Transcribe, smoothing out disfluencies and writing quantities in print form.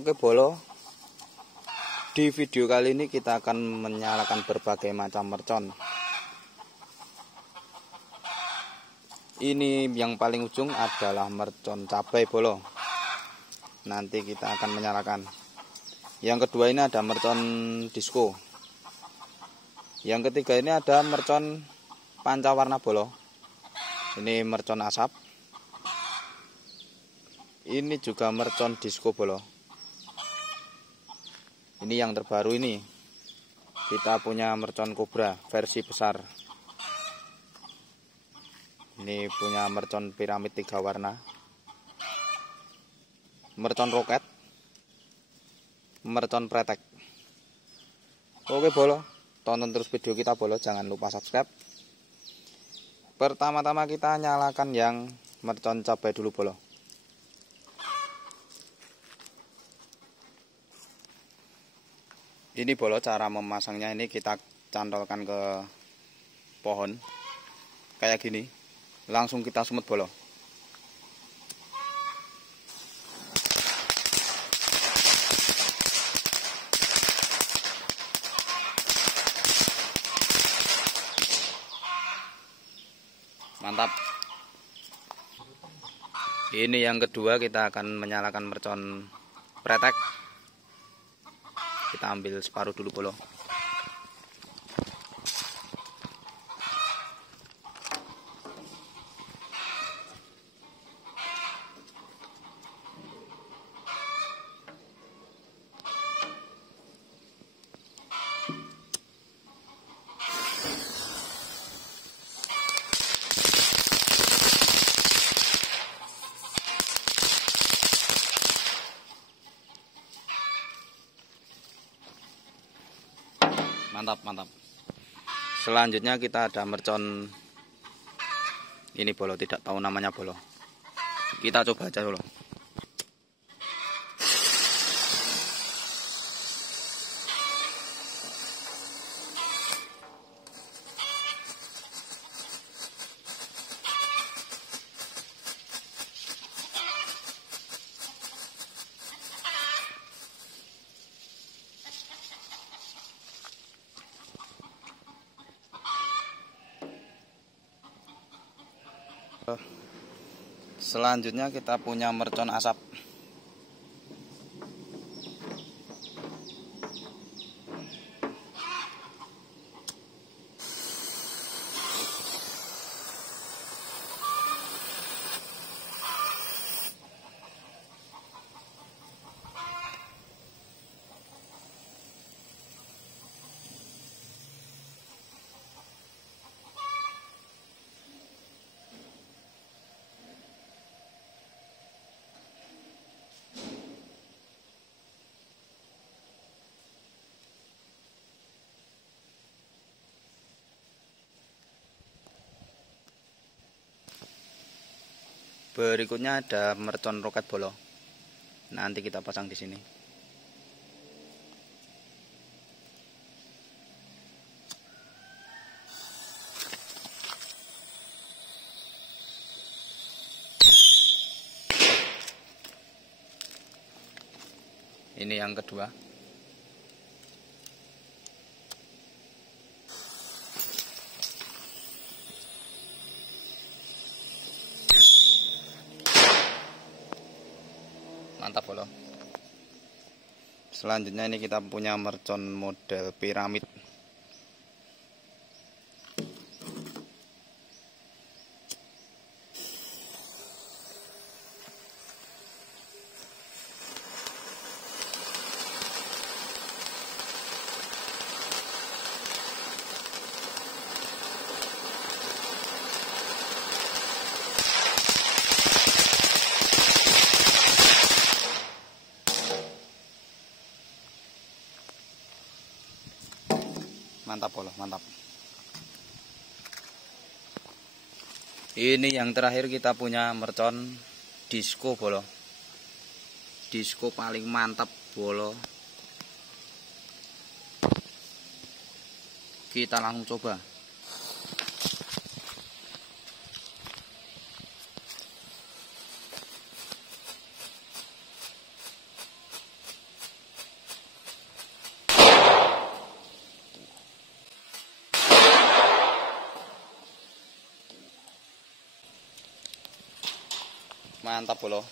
Oke bolo, di video kali ini kita akan menyalakan berbagai macam mercon. Ini yang paling ujung adalah mercon cabai bolo. Nanti kita akan menyalakan. Yang kedua ini ada mercon disco. Yang ketiga ini ada mercon pancawarna bolo. Ini mercon asap. Ini juga mercon disco bolo. Ini yang terbaru ini. Kita punya mercon kobra versi besar. Ini punya mercon piramid 3 warna. Mercon roket. Mercon pretek. Oke bolo, tonton terus video kita bolo, jangan lupa subscribe. Pertama-tama kita nyalakan yang mercon cabai dulu bolo. Ini bolo cara memasangnya, ini kita cantolkan ke pohon kayak gini, langsung kita semut bolo. Mantap. Ini yang kedua, kita akan menyalakan mercon pretek. Kita ambil separuh dulu bolo. Mantap. Selanjutnya kita ada mercon ini bolo, tidak tahu namanya bolo. Kita coba aja dulu. Selanjutnya kita punya mercon asap. Berikutnya ada mercon roket bolo. Nanti kita pasang di sini. Ini yang kedua. Mantap bolo. Selanjutnya ini kita punya mercon model piramid. Mantap bolo, mantap. Ini yang terakhir kita punya mercon disco bolo. Disco paling mantap bolo. Kita langsung coba. Mantap bolo.